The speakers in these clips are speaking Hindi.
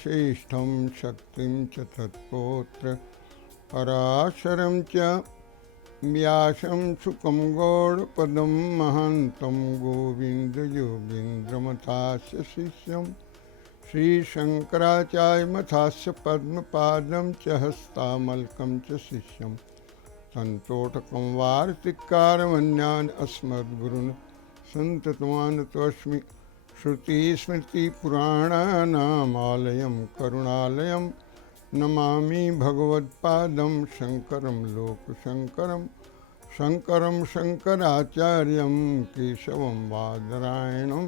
वसिष्ठं शक्तिं च तत्पौत्र पराशरं च व्यासं शुकं गौडपदं महान्तं गोविन्दयोगीन्द्रमथास्य शिष्यं श्रीशङ्कराचार्यमथास्य पद्मपादं च हस्तामलकं च शिष्यं तन्तोटकं वार्तिकारमन्यान् अस्मद्गुरून् सन्ततमानतोऽस्मि। श्रुतिस्मृतिपुराणानामालयं करुणालयं नमामि भगवत्पादं शङ्करं लोकशङ्करं शङ्करं शङ्कराचार्यं केशवं बादरायणं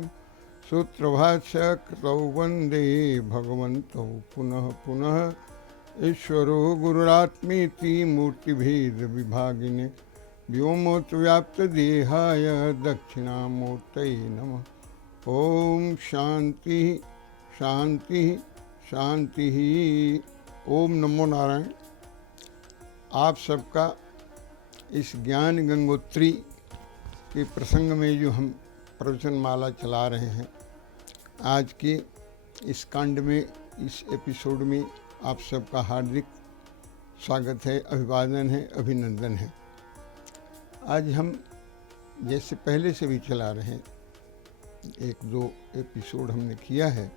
सूत्रभाष्यकृतौ वन्दे भगवन्तौ पुनः पुनः। ईश्वरो गुरुरात्मेति मूर्तिभेदविभागिने व्योमोत्व्याप्तदेहाय दक्षिणामूर्तये नमः। ओम शांति शांति शांति। ओम नमो नारायण। आप सबका इस ज्ञान गंगोत्री के प्रसंग में जो हम प्रवचन माला चला रहे हैं, आज के इस कांड में, इस एपिसोड में आप सबका हार्दिक स्वागत है, अभिवादन है, अभिनंदन है। आज हम जैसे पहले से भी चला रहे हैं, एक दो एपिसोड हमने किया है,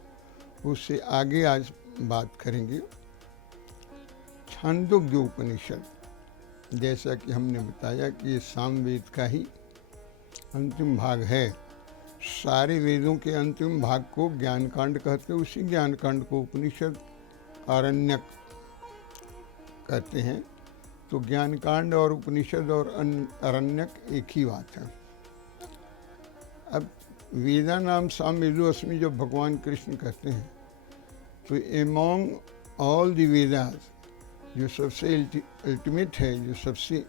उससे आगे आज बात करेंगे। छांदोग्य उपनिषद, जैसा कि हमने बताया कि ये सामवेद का ही अंतिम भाग है। सारे वेदों के अंतिम भाग को ज्ञान कांड कहते हैं, उसी ज्ञान कांड को उपनिषद आरण्यक कहते हैं। तो ज्ञान कांड और उपनिषद और आरण्यक एक ही बात है। अब वेदा नाम सामवेदो अस्मि जो भगवान कृष्ण कहते हैं, तो एमोंग ऑल द वेदास जो सबसे अल्टीमेट है, जो सबसे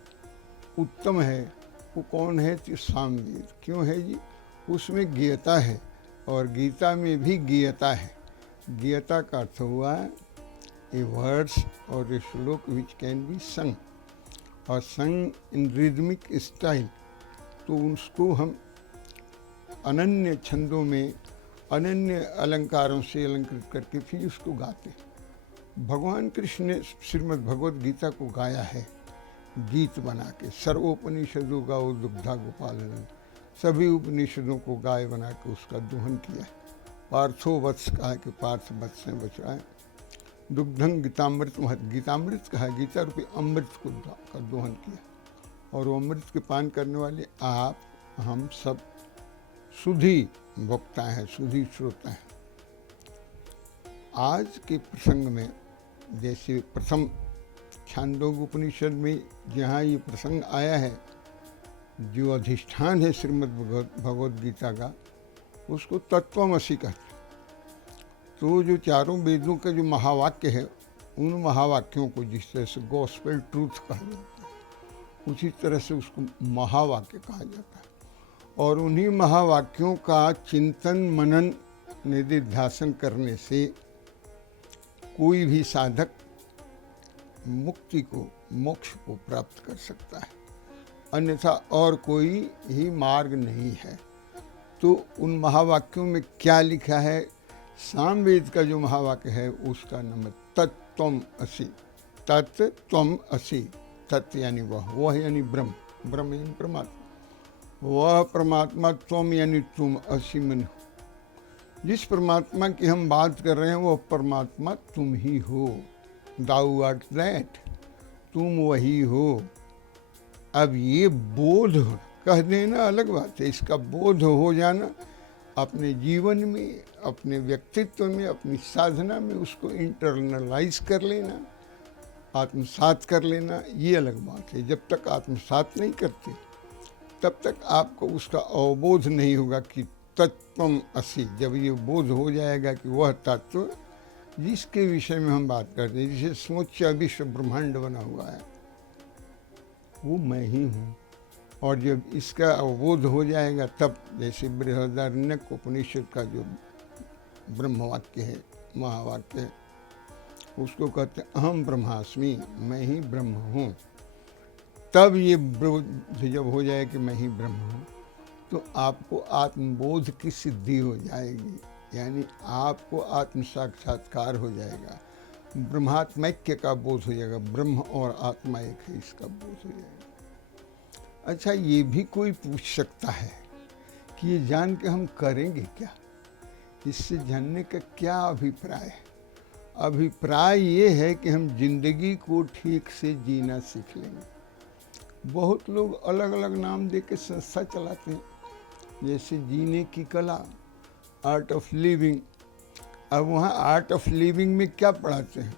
उत्तम है, वो कौन है? तो सामवेद। क्यों है जी? उसमें गीता है, और गीता में भी गीता है। गीता का अर्थ हुआ ए वर्ड्स और ए श्लोक विच कैन बी संग, और संग इन रिदमिक स्टाइल। तो उसको हम अनन्य छंदों में अनन्य अलंकारों से अलंकृत करके फिर उसको गाते। भगवान कृष्ण ने श्रीमद् भगवद गीता को गाया है गीत बना के। सर्वोपनिषदों गाओ दुग्धा गोपालन, सभी उपनिषदों को गाय बना के उसका दोहन किया है। पार्थो वत्स कहा कि पार्थ वत्स ने बचाए। दुग्धं गीतामृत महत, गीतामृत कहा, गीता रूपी अमृत को का दोहन किया। और वो अमृत के पान करने वाले आप हम सब सुधी वक्ता हैं, सुधी श्रोता हैं। आज के प्रसंग में जैसे प्रथम छांदोग्य उपनिषद में जहाँ ये प्रसंग आया है, जो अधिष्ठान है श्रीमद् भगवद गीता का, उसको तत्त्वमसि कहते हैं। तो जो चारों वेदों का जो महावाक्य है, उन महावाक्यों को जिस तरह से गॉस्पेल ट्रूथ कहा जाता है, उसी तरह से उसको महावाक्य कहा जाता है। और उन्हीं महावाक्यों का चिंतन मनन निधिध्यासन करने से कोई भी साधक मुक्ति को, मोक्ष को प्राप्त कर सकता है, अन्यथा और कोई ही मार्ग नहीं है। तो उन महावाक्यों में क्या लिखा है? सामवेद का जो महावाक्य है उसका नाम है तत्त्वम् असि। तत्त्वम् असि, तत्व यानी वह यानी ब्रह्म, ब्रह्म यानी परमात्मा, वह परमात्मा, त्वम यानी तुम, असि मन हो। जिस परमात्मा की हम बात कर रहे हैं वह परमात्मा तुम ही हो। दाउ आर्ट दैट, तुम वही हो। अब ये बोध कह देना अलग बात है, इसका बोध हो जाना, अपने जीवन में, अपने व्यक्तित्व में, अपनी साधना में उसको इंटरनलाइज कर लेना, आत्मसात कर लेना, ये अलग बात है। जब तक आत्मसात नहीं करते तब तक आपको उसका अवबोध नहीं होगा कि तत्त्वम् असि। जब ये बोध हो जाएगा कि वह तत्व जिसके विषय में हम बात करते हैं, जिसे समूचा विश्व ब्रह्मांड बना हुआ है, वो मैं ही हूँ। और जब इसका अवबोध हो जाएगा तब, जैसे बृहदारण्यक उपनिषद का जो ब्रह्मवाक्य है, महावाक्य है, उसको कहते हैं अहम ब्रह्मास्मि, मैं ही ब्रह्म हूँ। तब ये बोध जब हो जाए कि मैं ही ब्रह्म हूँ, तो आपको आत्मबोध की सिद्धि हो जाएगी। यानी आपको आत्म साक्षात्कार हो जाएगा, ब्रह्मात्मैक्य का बोध हो जाएगा, ब्रह्म और आत्मा एक है इसका बोध हो जाएगा। अच्छा, ये भी कोई पूछ सकता है कि ये जान के हम करेंगे क्या, इससे जानने का क्या अभिप्राय है? अभिप्राय ये है कि हम जिंदगी को ठीक से जीना सीख लेंगे। बहुत लोग अलग अलग नाम दे के संस्था चलाते हैं, जैसे जीने की कला, आर्ट ऑफ लिविंग। अब वहाँ आर्ट ऑफ लिविंग में क्या पढ़ाते हैं?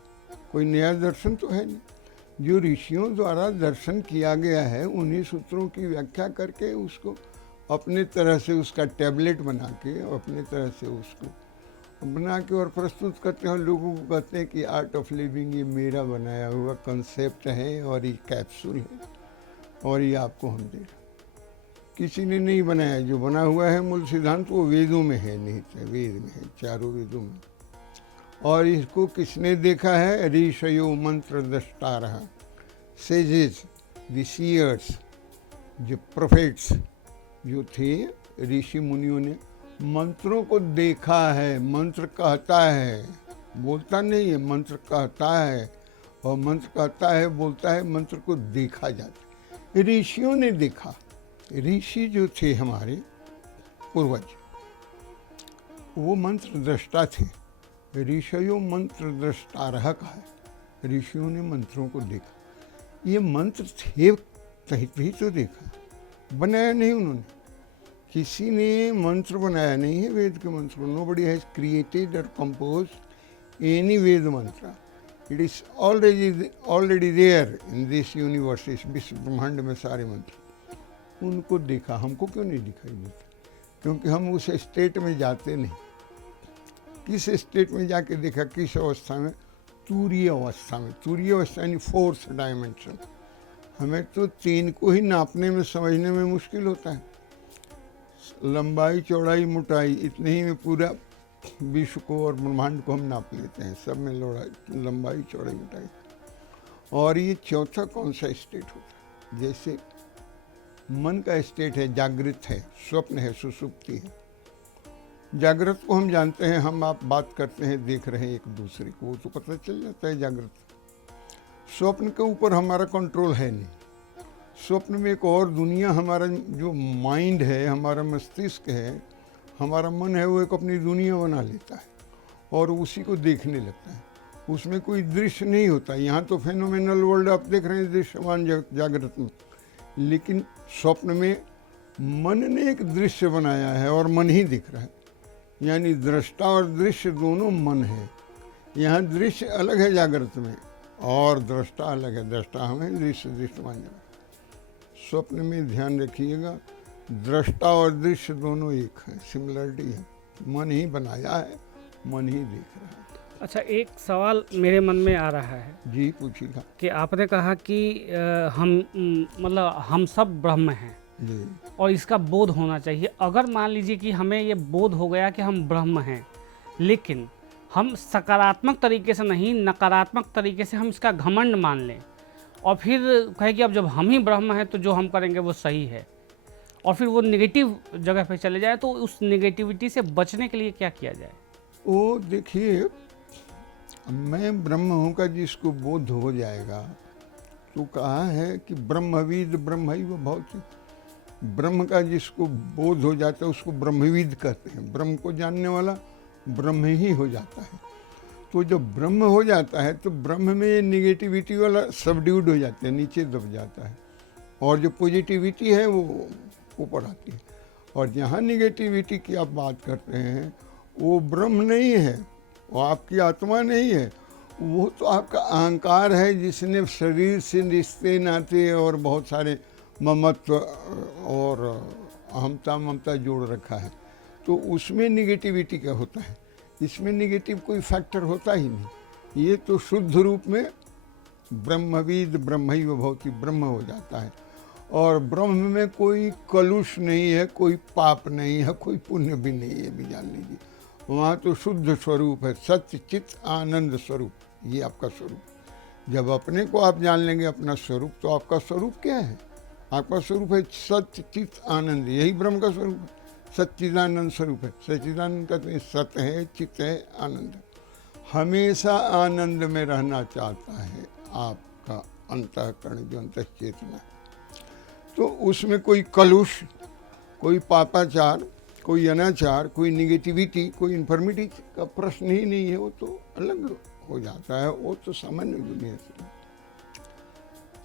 कोई नया दर्शन तो है नहीं। जो ऋषियों द्वारा दर्शन किया गया है उन्हीं सूत्रों की व्याख्या करके उसको अपने तरह से उसका टैबलेट बना के अपने तरह से उसको बना के और प्रस्तुत करते हैं। लोगों को कहते हैं कि आर्ट ऑफ लिविंग ये मेरा बनाया हुआ कंसेप्ट है और ये कैप्सूल है और ये आपको हम दे रहे। किसी ने नहीं बनाया, जो बना हुआ है मूल सिद्धांत वो वेदों में है, निहित है, वेद में है, चारों वेदों में। और इसको किसने देखा है? ऋषयो मंत्र दृष्टारः, सेजेस, द सीयर्स, जो प्रोफेट्स जो थे, ऋषि मुनियों ने मंत्रों को देखा है। मंत्र कहता है, बोलता नहीं है, मंत्र कहता है, और मंत्र कहता है, बोलता है, मंत्र को देखा जाता है। ऋषियों ने देखा। ऋषि जो थे हमारे पूर्वज, वो मंत्र दृष्टा थे। ऋषयो मंत्र दृष्टारः का है, ऋषियों ने मंत्रों को देखा। ये मंत्र थे तभी तो देखा, बनाया नहीं उन्होंने। किसी ने मंत्र बनाया नहीं है वेद के मंत्र को। नोबडी हैज क्रिएटेड और composed any Veda mantra. It is already there in this universe, इस विश्व ब्रह्मांड में सारे मंत्र। उनको देखा, हमको क्यों नहीं दिखाई देता? क्योंकि हम उस स्टेट में जाते नहीं। किस स्टेट में जाके देखा? किस अवस्था में? तूरीय अवस्था में। तूरीय अवस्था यानी फोर्थ डायमेंशन। हमें तो तीन को ही नापने में, समझने में मुश्किल होता है। लंबाई, चौड़ाई, मोटाई, इतने ही में पूरा विश्व को और ब्रह्मांड को हम नाप लेते हैं। सब में लंबाई, चौड़ाई, मोटाई। और ये चौथा कौन सा स्टेट होता है? जैसे मन का स्टेट है, जागृत है, स्वप्न है, सुसुप्ति है। जागृत को हम जानते हैं, हम आप बात करते हैं, देख रहे हैं एक दूसरे को, वो तो पता चल जाता है जागृत। स्वप्न के ऊपर हमारा कंट्रोल है नहीं। स्वप्न में एक और दुनिया, हमारा जो माइंड है, हमारा मस्तिष्क है, हमारा मन है, वो एक अपनी दुनिया बना लेता है और उसी को देखने लगता है। उसमें कोई दृश्य नहीं होता। यहाँ तो फेनोमेनल वर्ल्ड आप देख रहे हैं दृश्यमान जागृत में, लेकिन स्वप्न में मन ने एक दृश्य बनाया है और मन ही दिख रहा है। यानी दृष्टा और दृश्य दोनों मन है। यहाँ दृश्य अलग है जागृत में और दृष्टा अलग है। दृष्टा हमें, दृश्य दृश्यमान जागृत। स्वप्न में ध्यान रखिएगा, दृष्टा और दृश्य दोनों एक है, सिमिलरिटी है। मन ही बनाया है, मन ही देख रहा है। अच्छा, एक सवाल मेरे मन में आ रहा है। जी, पूछिएगा। कि आपने कहा कि हम सब ब्रह्म हैं जी, और इसका बोध होना चाहिए। अगर मान लीजिए कि हमें ये बोध हो गया कि हम ब्रह्म हैं, लेकिन हम सकारात्मक तरीके से नहीं, नकारात्मक तरीके से हम इसका घमंड मान लें और फिर कहे कि अब जब हम ही ब्रह्म हैं तो जो हम करेंगे वो सही है, और फिर वो नेगेटिव जगह पे चले जाए, तो उस नेगेटिविटी से बचने के लिए क्या किया जाए? वो देखिए, मैं ब्रह्म हूँ का जिसको बोध हो जाएगा, तो कहा है कि ब्रह्मविद ब्रह्मैव भवति। ब्रह्म का जिसको बोध हो जाता है उसको ब्रह्मविद कहते हैं। ब्रह्म को जानने वाला ब्रह्म ही हो जाता है। तो जब ब्रह्म हो जाता है तो ब्रह्म में निगेटिविटी वाला सबड्यूड हो जाता है, नीचे दब जाता है, और जो पॉजिटिविटी है वो ऊपर आती है। और जहाँ निगेटिविटी की आप बात करते हैं वो ब्रह्म नहीं है, वो आपकी आत्मा नहीं है, वो तो आपका अहंकार है, जिसने शरीर से रिश्ते नाते और बहुत सारे ममत्व और अहमता ममता जोड़ रखा है। तो उसमें निगेटिविटी क्या होता है? इसमें निगेटिव कोई फैक्टर होता ही नहीं। ये तो शुद्ध रूप में ब्रह्मविद ब्रह्मैव भवति, ब्रह्म हो जाता है। और ब्रह्म में कोई कलुष नहीं है, कोई पाप नहीं है, कोई पुण्य भी नहीं है, भी जान लीजिए। वहाँ तो शुद्ध स्वरूप है, सत्य चित्त आनंद स्वरूप। ये आपका स्वरूप। जब अपने को आप जान लेंगे अपना स्वरूप, तो आपका स्वरूप क्या है? आपका स्वरूप है सत्य चित्त आनंद। यही ब्रह्म का स्वरूप है। सच्चिदानंद स्वरूप है। सच्चिदानंद कहते हैं सत है, चित है, आनंद है। हमेशा आनंद में रहना चाहता है आपका अंतःकरण जो अंतःचेतना है। तो उसमें कोई कलुष, कोई पापाचार, कोई अनाचार, कोई निगेटिविटी, कोई इन्फर्मिटी का प्रश्न ही नहीं है। वो तो अलग हो जाता है, वो तो सामान्य दुनिया से।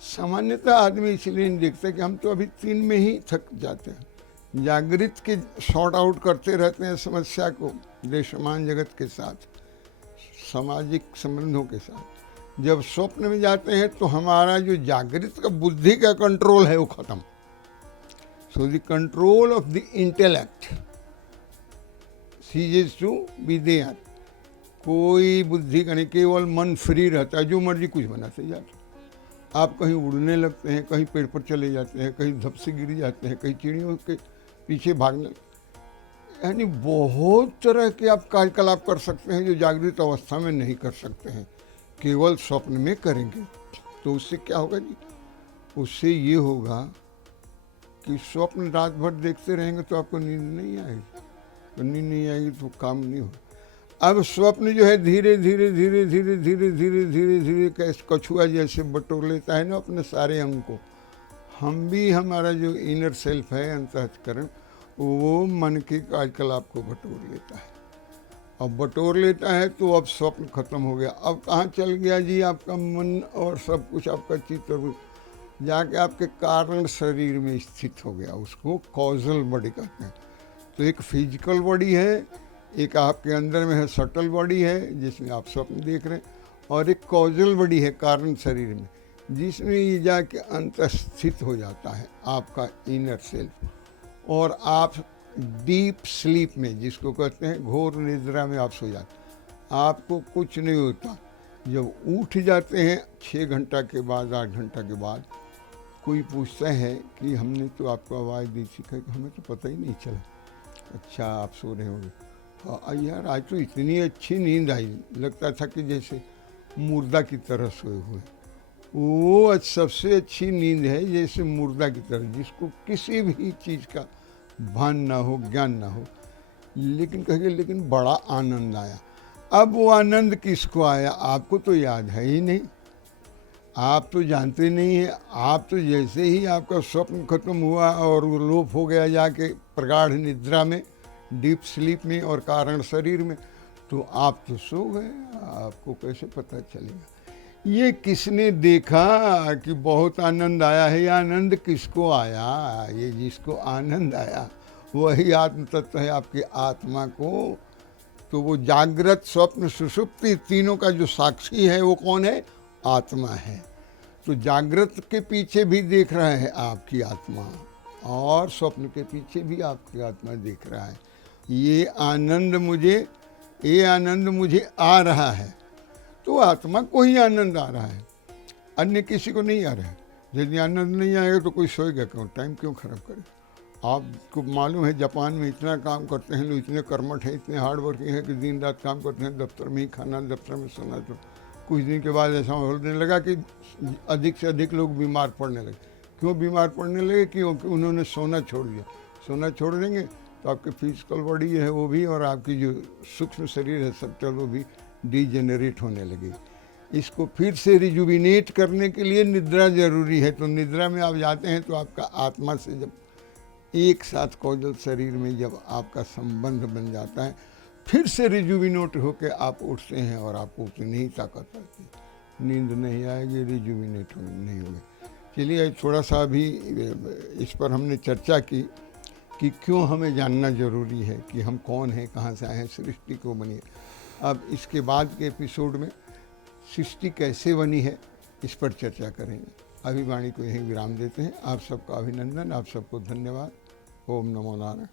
सामान्यतः आदमी इसलिए नहीं देखता कि हम तो अभी 3 में ही थक जाते हैं। जागृत के सॉर्ट आउट करते रहते हैं समस्या को देशमान जगत के साथ, सामाजिक संबंधों के साथ। जब स्वप्न में जाते हैं तो हमारा जो जागृत का बुद्धि का कंट्रोल है वो खत्म। So the control of the intellect ceases to be there. कोई बुद्धि का नहीं, केवल मन फ्री रहता है, जो मर्जी कुछ बनाते जाते। आप कहीं उड़ने लगते हैं, कहीं पेड़ पर चले जाते हैं, कहीं धप से गिर जाते हैं, कहीं चिड़ियों के पीछे भागने, यानी बहुत तरह के आप कार्यकलाप कर सकते हैं जो जागृत अवस्था में नहीं कर सकते हैं, केवल स्वप्न में करेंगे। तो उससे क्या होगा जी? उससे ये होगा कि स्वप्न रात भर देखते रहेंगे तो आपको नींद नहीं आएगी, तो नींद नहीं आएगी तो काम नहीं होगा। अब स्वप्न जो है धीरे धीरे धीरे धीरे धीरे धीरे धीरे धीरे कैसे कछुआ जैसे बटोर लेता है ना अपने सारे अंग को। हम भी, हमारा जो इनर सेल्फ है, अंतःकरण, वो मन के कार्यकलाप को बटोर लेता है। अब बटोर लेता है तो अब स्वप्न खत्म हो गया। अब कहाँ चल गया जी आपका मन और सब कुछ, आपका चित्त जाके आपके कारण शरीर में स्थित हो गया। उसको कॉजल बॉडी कहते हैं। तो एक फिजिकल बॉडी है, एक आपके अंदर में है सटल बॉडी है जिसमें आप स्वप्न देख रहे हैं, और एक कॉजल बॉडी है कारण शरीर में, जिसमें ये जाके अंतस्थित हो जाता है आपका इनर सेल्फ। और आप डीप स्लीप में, जिसको कहते हैं घोर निद्रा में, आप सो जाते। आपको कुछ नहीं होता। जब उठ जाते हैं 6 घंटा के बाद, 8 घंटा के बाद, कोई पूछता है कि हमने तो आपको आवाज़ दी थी, कि हमें तो पता ही नहीं चला। अच्छा, आप सो रहे होंगे। हाँ यार, आज तो इतनी अच्छी नींद आई, लगता था कि जैसे मुर्दा की तरह सोए हुए। वो सबसे अच्छी नींद है, जैसे मुर्दा की तरह, जिसको किसी भी चीज़ का भान ना हो, ज्ञान ना हो, लेकिन कहिए लेकिन बड़ा आनंद आया। अब वो आनंद किसको आया? आपको तो याद है ही नहीं, आप तो जानते नहीं हैं। आप तो जैसे ही आपका स्वप्न खत्म हुआ और वो लोप हो गया जाके प्रगाढ़ निद्रा में, डीप स्लीप में और कारण शरीर में, तो आप तो सो गए। आपको कैसे पता चलेगा? ये किसने देखा कि बहुत आनंद आया है? या आनंद किसको आया? ये जिसको आनंद आया वही आत्म तत्व है आपकी आत्मा को। तो वो जागृत, स्वप्न, सुषुप्ति, तीनों का जो साक्षी है वो कौन है? आत्मा है। तो जागृत के पीछे भी देख रहा है आपकी आत्मा, और स्वप्न के पीछे भी आपकी आत्मा देख रहा है। ये आनंद मुझे आ रहा है, तो आत्मा को ही आनंद आ रहा है, अन्य किसी को नहीं आ रहा है। यदि आनंद नहीं आएगा तो कोई सोएगा क्यों? टाइम क्यों खराब करे? आपको मालूम है जापान में इतना काम करते हैं लोग, इतने कर्मठ हैं, इतने हार्ड वर्किंग है कि दिन रात काम करते हैं, दफ्तर में ही खाना, दफ्तर में सोना। तो कुछ दिन के बाद ऐसा होने लगा कि अधिक से अधिक लोग बीमार पड़ने लगे। क्यों बीमार पड़ने लगे? क्योंकि उन्होंने सोना छोड़ दिया। सोना छोड़ देंगे तो आपकी फिजिकल बॉडी है वो भी, और आपकी जो सूक्ष्म शरीर है सब, वो भी डिजेनरेट होने लगी। इसको फिर से रिजुविनेट करने के लिए निद्रा जरूरी है। तो निद्रा में आप जाते हैं तो आपका आत्मा से जब एक साथ कौशल शरीर में जब आपका संबंध बन जाता है, फिर से रिजुविनेट होकर आप उठते हैं और आपको उतनी ही ताकत आती है। नींद नहीं आएगी, रिजुविनेट नहीं होगी। चलिए थोड़ा सा अभी इस पर हमने चर्चा की कि क्यों हमें जानना ज़रूरी है कि हम कौन हैं, कहाँ से आए हैं, सृष्टि को बनी है। अब इसके बाद के एपिसोड में सृष्टि कैसे बनी है इस पर चर्चा करेंगे। अभी वाणी को यहीं विराम देते हैं। आप सबका अभिनंदन, आप सबको धन्यवाद। ओम नमो नारायण।